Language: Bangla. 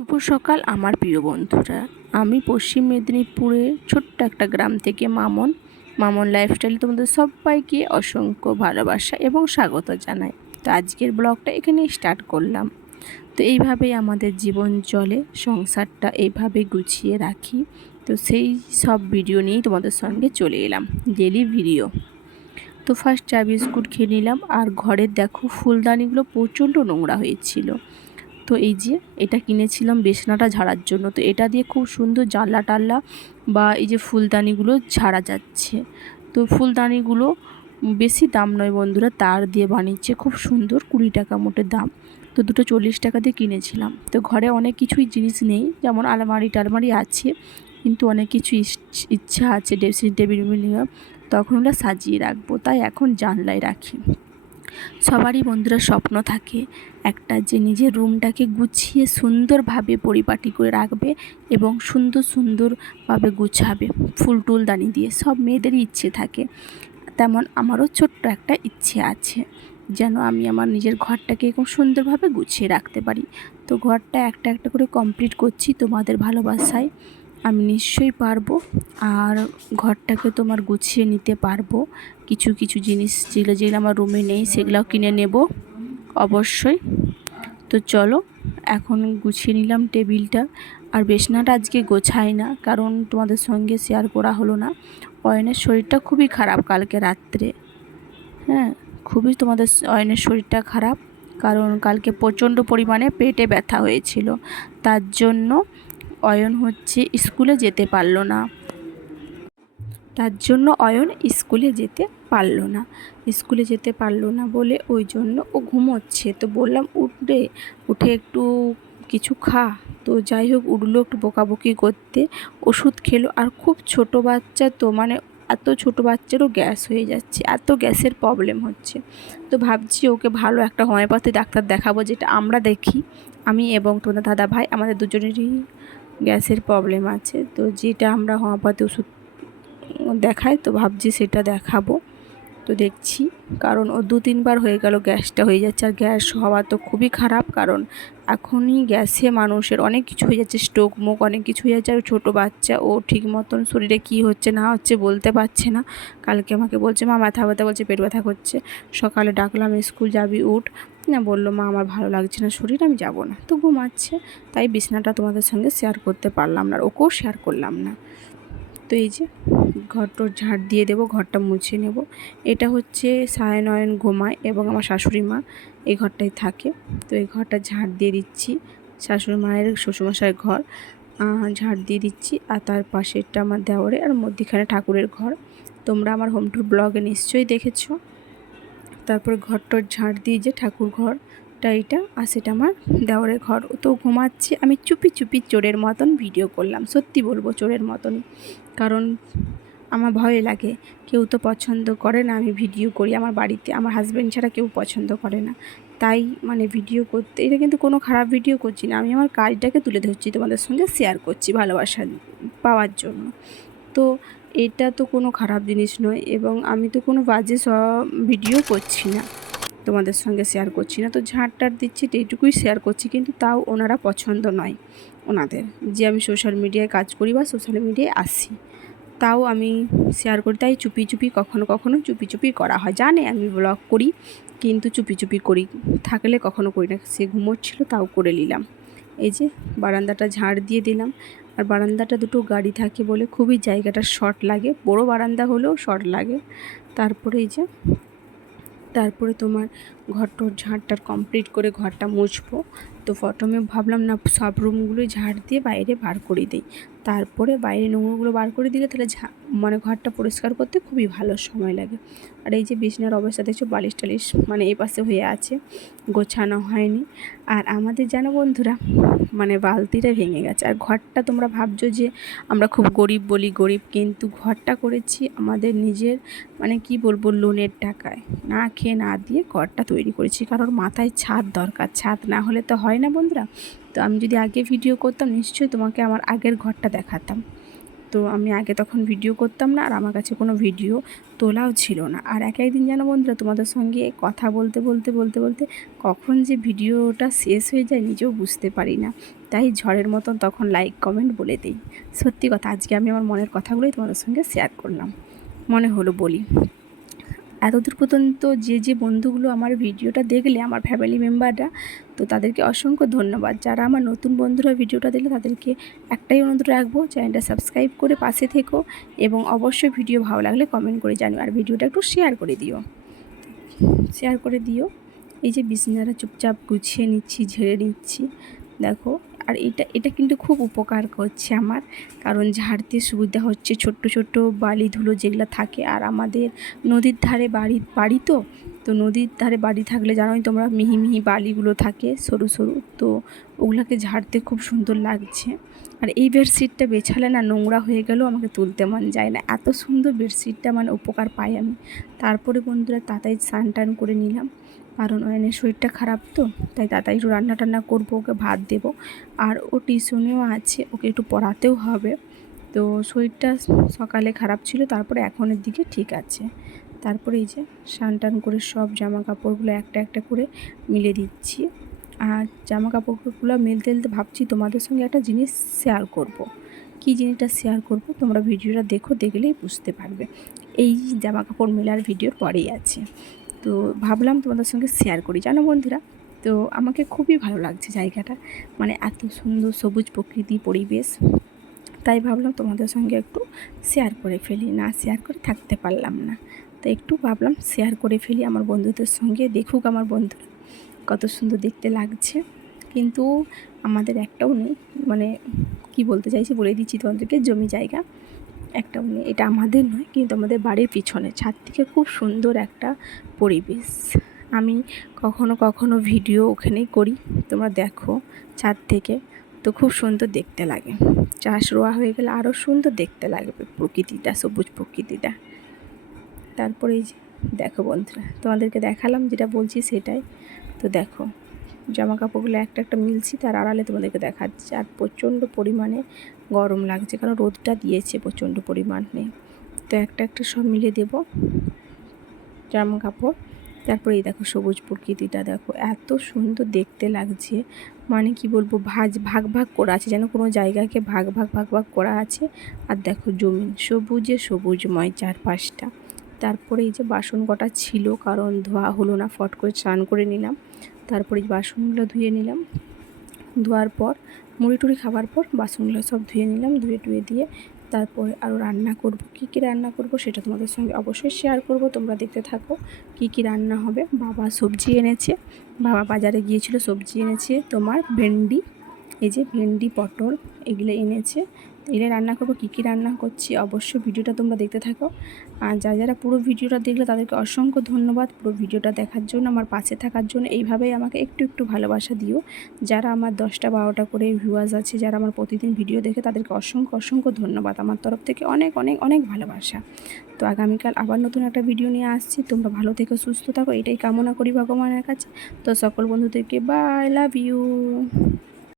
শুভ সকাল আমার প্রিয় বন্ধুরা। আমি পশ্চিম মেদিনীপুরে ছোট্ট একটা গ্রাম থেকে মামন। মামন লাইফস্টাইল তোমাদের সবাইকে অসংখ্য ভালোবাসা এবং স্বাগত জানাই। তো আজকের ব্লগটা এখানেই স্টার্ট করলাম। তো এইভাবেই আমাদের জীবন চলে, সংসারটা এইভাবে গুছিয়ে রাখি। তো সেই সব ভিডিও নিয়েই তোমাদের সঙ্গে চলে এলাম ডেলি ভিডিও তো ফার্স্ট চা বিস্কুট খেয়ে নিলাম, আর ঘরের দেখো ফুলদানিগুলো প্রচণ্ড নোংরা হয়েছিল। তো এই যে এটা কিনেছিলাম বেসনাটা ঝাড়ার জন্য। তো এটা দিয়ে খুব সুন্দর জানলা টাল্লা বা এই যে ফুলদানিগুলো ঝাড়া যাচ্ছে। তো ফুলদানিগুলো বেশি দাম নয় বন্ধুরা, তার দিয়ে বানিয়েছে খুব সুন্দর কুড়ি টাকা মোটে দাম। তো দুটো চল্লিশ টাকা দিয়ে কিনেছিলাম। তো ঘরে অনেক কিছুই জিনিস নেই, যেমন আলমারি টালমারি আছে, কিন্তু অনেক কিছু ইচ্ছা আছে ড্রেসিং টেবিল তখন ওগুলো সাজিয়ে রাখব। তাই এখন জানলায় রাখি। সবারই বন্ধুরা স্বপ্ন থাকে একটা যে নিজের রুমটাকে গুছিয়ে সুন্দরভাবে পরিপাটি করে রাখবে এবং সুন্দর সুন্দরভাবে গুছাবে, ফুল টুল দানি দিয়ে, সব মেয়েদেরই ইচ্ছে থাকে। তেমন আমারও ছোট্ট একটা ইচ্ছে আছে যেন আমি আমার নিজের ঘরটাকে খুব সুন্দরভাবে গুছিয়ে রাখতে পারি। তো ঘরটা একটা একটা করে কমপ্লিট করছি তোমাদের ভালোবাসায়। আমি নিশ্চয়ই পারব। আর ঘরটাকে তোমার গুছিয়ে নিতে পারব। কিছু কিছু জিনিস যেগুলো যেগুলো আমার রুমে নেই, সেগুলোও কিনে নেব। অবশ্যই। তো চলো, এখন গুছিয়ে নিলাম টেবিলটা। আর বেসনাটা আজকে গোছাই না, কারণ তোমাদের সঙ্গে শেয়ার করা হলো না। অয়নের শরীরটা খুবই খারাপ কালকে রাত্রে। হ্যাঁ খুবই তোমাদের অয়নের শরীরটা খারাপ। কারণ কালকে প্রচণ্ড পরিমাণে পেটে ব্যথা হয়েছিল। তার জন্য অয়ন হচ্ছে স্কুলে যেতে পারল না। তার জন্য অয়ন স্কুলে যেতে পারল না। স্কুলে যেতে পারল না বলে ওই জন্য ও ঘুমোচ্ছে। তো বললাম, উঠে উঠে একটু কিছু খা। তো যাই হোক, উঠল একটু বকাবকি করতে। ওষুধ খেলো। আর খুব ছোট বাচ্চা তো মানে এত ছোট বাচ্চারও গ্যাস হয়ে যাচ্ছে, এত গ্যাসের প্রবলেম হচ্ছে। তো ভাবছি ওকে ভালো একটা হোমিওপ্যাথি ডাক্তার দেখাবো, যেটা আমরা দেখি। আমি এবং তোমার দাদা ভাই আমাদের দুজনেরই গ্যাসের প্রবলেম আছে। তো যেটা আমরা হোমিওপ্যাথি ওষুধ দেখাই, তো ভাবছি সেটা দেখাবো। তো দেখছি, কারণ ও দু তিনবার হয়ে গেল গ্যাসটা হয়ে যাচ্ছে। আর গ্যাস হওয়া তো খুবই খারাপ, কারণ এখনই গ্যাসে মানুষের অনেক কিছু হয়ে যাচ্ছে। স্টোক মুখ অনেক কিছু হয়ে যাচ্ছে। আর ছোটো বাচ্চা, ও ঠিক মতন শরীরে কি হচ্ছে, না হচ্ছে বলতে পারছে না। কালকে আমাকে বলছে, মা, মাথা ব্যথা বলছে, পেট ব্যথা করছে। সকালে ডাকলাম, স্কুল যাবি, উঠ। না বলল, মা, আমার ভালো লাগছে না শরীর, আমি যাব না। তো ঘুমাচ্ছে তাই বিছনাটা তোমাদের সঙ্গে শেয়ার করতে পারলাম না আর ওকেও শেয়ার করলাম না। তো এই যে, ঘরটোর ঝাড় দিয়ে দেবো, ঘরটা মুছে নেব। এটা হচ্ছে সায়নয়ন ঘুমায় এবং আমার শাশুড়ি মা, এই ঘরটাই থাকে। তো এই ঘরটা ঝাড় দিয়ে দিচ্ছি, শাশুড়ি মায়ের শ্বশুরমশাইয়ের ঘর। ঝাড় দিয়ে দিচ্ছি আর তার পাশেরটা আমার দেওয়ারে আর মধ্যিখানে ঠাকুরের ঘর। তোমরা আমার হোম টুর ব্লগে নিশ্চয়ই দেখেছ। তারপর ঘরটোর ঝাড় দিয়ে যে ঠাকুর ঘর ঘরটা এইটা আর সেটা আমার দেওয়ারের ঘর। ও তো ঘুমাচ্ছে, আমি চুপি চুপি চোরের মতন ভিডিও করলাম। সত্যি বলব চোরের মতন কারণ আমার ভয় লাগে। কেউ তো পছন্দ করে না আমি ভিডিও করি আমার বাড়িতে। আমার হাজব্যান্ড ছাড়া কেউ পছন্দ করে না। তাই মানে ভিডিও করতে, এটা কিন্তু কোনো খারাপ ভিডিও করছি না। আমি আমার কাজটাকে তুলে ধরছি তোমাদের সঙ্গে শেয়ার করছি ভালোবাসা পাওয়ার জন্য। তো এটা তো কোনো খারাপ জিনিস নয় এবং আমি তো কোনো বাজে সব ভিডিও করছি না। তোমাদের সঙ্গে শেয়ার করছি না। তো ঝাঁট টাট দিচ্ছি এইটুকুই শেয়ার করছি, কিন্তু তাও ওনারা পছন্দ নয় ওনাদের। যে আমি সোশ্যাল মিডিয়ায় কাজ করি বা সোশ্যাল মিডিয়ায় আসি, তাও আমি শেয়ার করি। তাই চুপি চুপি কখনো কখনো চুপি চুপি করা হয়। জানে আমি ব্লগ করি, কিন্তু চুপি চুপি করি, থাকলে কখনো করি না। সে ঘুমোচ্ছিল, তাও করে নিলাম। এই যে বারান্দাটা ঝাড় দিয়ে দিলাম। আর বারান্দাটা দুটো গাড়ি থাকে বলে খুবই জায়গাটা শর্ট লাগে। বড় বারান্দা হলেও শর্ট লাগে। তারপরে এই যে, তারপরে তোমার ঘরটোর ঝাড়টার কমপ্লিট করে ঘরটা মুছবো। তো প্রথমে ভাবলাম, না, সব রুমগুলোই ঝাড় দিয়ে বাইরে বার করে দিই। তারপরে বাইরে নোংরাগুলো বার করে দিলে তাহলে মানে ঘরটা পরিষ্কার করতে খুবই ভালো সময় লাগে। আর এই যে বিছনার অবস্থা, দেখছ, বালিশ টালিশ মানে এই পাশে হয়ে আছে, গোছানো হয়নি। আর আমাদের যেন বন্ধুরা মানে বালতিটা ভেঙে গেছে। আর ঘরটা তোমরা ভাবছ যে আমরা খুব গরিব বলি, গরিব কিন্তু ঘরটা করেছি আমাদের নিজের মানে কি বলব, লোনের টাকায়। না খেয়ে না দিয়ে ঘরটা তৈরি করেছি। কারণ মাথায় ছাদ দরকার, ছাদ না হলে তো হয় না বন্ধুরা? তো আমি যদি আগে ভিডিও করতাম, নিশ্চয়ই তোমাকে আমার আগের ঘরটা দেখাতাম। তো আমি আগে তখন ভিডিও করতাম না, আর আমার কাছে কোনো ভিডিও তোলাও ছিল না। আর এক একদিন যেন বন্ধুরা, তোমাদের সঙ্গে কথা বলতে বলতে বলতে বলতে কখন যে ভিডিওটা শেষ হয়ে যায়, নিজেও বুঝতে পারি না। তাই ঝড়ের মতন তখন লাইক কমেন্ট বলে দিই। সত্যি কথা, আজকে আমি আমার মনের কথাগুলোই তোমাদের সঙ্গে শেয়ার করলাম। মনে হলো বলি। এতদূর পর্যন্ত যে যে বন্ধুগুলো আমার ভিডিওটা দেখলে, আমার ফ্যামিলি মেম্বাররা তো তাদেরকে অসংখ্য ধন্যবাদ। যারা আমার নতুন বন্ধুরা ভিডিওটা দেখলে, তাদেরকে একটাই অনুরোধ রাখব, চ্যানেলটা সাবস্ক্রাইব করে পাশে থেকো এবং অবশ্যই ভিডিও ভালো লাগলে কমেন্ট করে জানিও। আর ভিডিওটা একটু শেয়ার করে দিও। শেয়ার করে দিও। এই যে বিছানাটা চুপচাপ গুছিয়ে নিচ্ছি, ঝেড়ে নিচ্ছি। দেখো আর এটা এটা কিন্তু খুব উপকার করছে আমার। কারণ ঝাড়তে সুবিধা হচ্ছে ছোট্ট ছোট্ট বালি ধুলো যেগুলো থাকে। আর আমাদের নদীর ধারে বাড়ি বাড়ি তো তো নদীর ধারে বাড়ি থাকলে জানোই তোমরা মিহি মিহি বালিগুলো থাকে, সরু সরু। তো ওগুলোকে ঝাড়তে খুব সুন্দর লাগছে। আর এই বেডশিটটা বেছালে না নোংরা হয়ে গেলেও আমাকে তুলতে মন যায় না। এত সুন্দর বেডশিটটা মানে উপকার পাই আমি। তারপরে বন্ধুরা তাতাই স্নান টান করে নিলাম। কারণ ওয়ানের শরীরটা খারাপ তো, তাই তাতাই একটু রান্না টান্না করব, ওকে ভাত দেবো। আর ও টিউশনেও আছে, ওকে একটু পড়াতেও হবে। তো শরীরটা সকালে খারাপ ছিল, তারপরে এখনের দিকে ঠিক আছে। তারপরে এই যে স্নান টান করে সব জামা কাপড়গুলো একটা একটা করে মিলে দিচ্ছি। আর জামা কাপড়গুলো মেলতে মেলতে ভাবছি তোমাদের সঙ্গে একটা জিনিস শেয়ার করব। কী জিনিসটা শেয়ার করব তোমরা ভিডিওটা দেখো, দেখলেই বুঝতে পারবে। এই জামা কাপড় মেলার ভিডিওর পরেই আছে। তো ভাবলাম তোমাদের সঙ্গে শেয়ার করি। জানো বন্ধুরা, তো আমাকে খুবই ভালো লাগছে জায়গাটা। মানে এত সুন্দর সবুজ প্রকৃতি, পরিবেশ। তাই ভাবলাম তোমাদের সঙ্গে একটু শেয়ার করে ফেলি। না শেয়ার করে থাকতে পারলাম না। তো একটু ভাবলাম শেয়ার করে ফেলি আমার বন্ধুদের সঙ্গে। দেখুক আমার বন্ধুরা কত সুন্দর দেখতে লাগছে। কিন্তু আমাদের একটাও নেই। মানে কি বলতে চাইছি বলে দিচ্ছি তোমাদেরকে, জমি জায়গা। একটাও নেই এটা আমাদের নয়, কিন্তু আমাদের বাড়ির পিছনে ছাদ থেকে খুব সুন্দর একটা পরিবেশ। আমি কখনো কখনো ভিডিও ওখানেই করি, তোমরা দেখো ছাদ থেকে তো খুব সুন্দর দেখতে লাগে। চাষ রোয়া হয়ে গেলে আরও সুন্দর দেখতে লাগবে প্রকৃতিটা, সবুজ প্রকৃতিটা। তারপরে এই যে, দেখো বন্ধুরা, তোমাদেরকে দেখালাম যেটা বলছি সেটাই। তো দেখো জামা কাপড়গুলো একটা একটা মিলছি, তার আড়ালে তোমাদেরকে দেখাচ্ছি। আর প্রচণ্ড পরিমাণে গরম লাগছে, কারণ রোদটা দিয়েছে প্রচণ্ড পরিমাণে। তো একটা একটা সব মিলে দেব জামা কাপড় তারপরে এই দেখো সবুজ প্রকৃতিটা, দেখো এত সুন্দর দেখতে লাগছে। মানে কি বলব, ভাজ, ভাগ ভাগ করা আছে, যেন কোনো জায়গাকে ভাগ ভাগ ভাগ ভাগ করা আছে। আর দেখো জমিন সবুজে সবুজময় চারপাশটা। তারপরে এই যে বাসন কটা ছিল, কারণ ধোয়া হলো না, ফট করে স্নান করে নিলাম। তারপরে বাসনগুলো ধুয়ে নিলাম। ধোয়ার পর, মুড়ি টুড়ি খাবার পর বাসনগুলো সব ধুয়ে নিলাম, ধুয়ে টুয়ে দিয়ে তারপরে আরও রান্না করব। কী কী রান্না করব সেটা তোমাদের সঙ্গে অবশ্যই শেয়ার করব। তোমরা দেখতে থাকো কী কী রান্না হবে। বাবা সবজি এনেছে। বাবা বাজারে গিয়েছিল সবজি এনেছে। তোমার ভেন্ডি, এই যে ভেন্ডি, পটল এগুলো এনেছে। এলে রান্না করব, কী কী রান্না করছি, অবশ্যই ভিডিওটা তোমরা দেখতে থাকো। আর যারা যারা পুরো ভিডিওটা দেখলে তাদেরকে অসংখ্য ধন্যবাদ পুরো ভিডিওটা দেখার জন্য, আমার পাশে থাকার জন্য। এইভাবেই আমাকে একটু একটু ভালোবাসা দিও। যারা আমার দশটা বারোটা করে ভিউয়ার্স আছে, যারা আমার প্রতিদিন ভিডিও দেখে, তাদেরকে অসংখ্য অসংখ্য ধন্যবাদ। আমার তরফ থেকে অনেক অনেক অনেক ভালোবাসা। তো আগামীকাল আবার নতুন একটা ভিডিও নিয়ে আসছি। তোমরা ভালো থেকে, সুস্থ থাকো, এটাই কামনা করি ভগবানের কাছে। তো সকল বন্ধুদেরকে বাই লাভ ইউ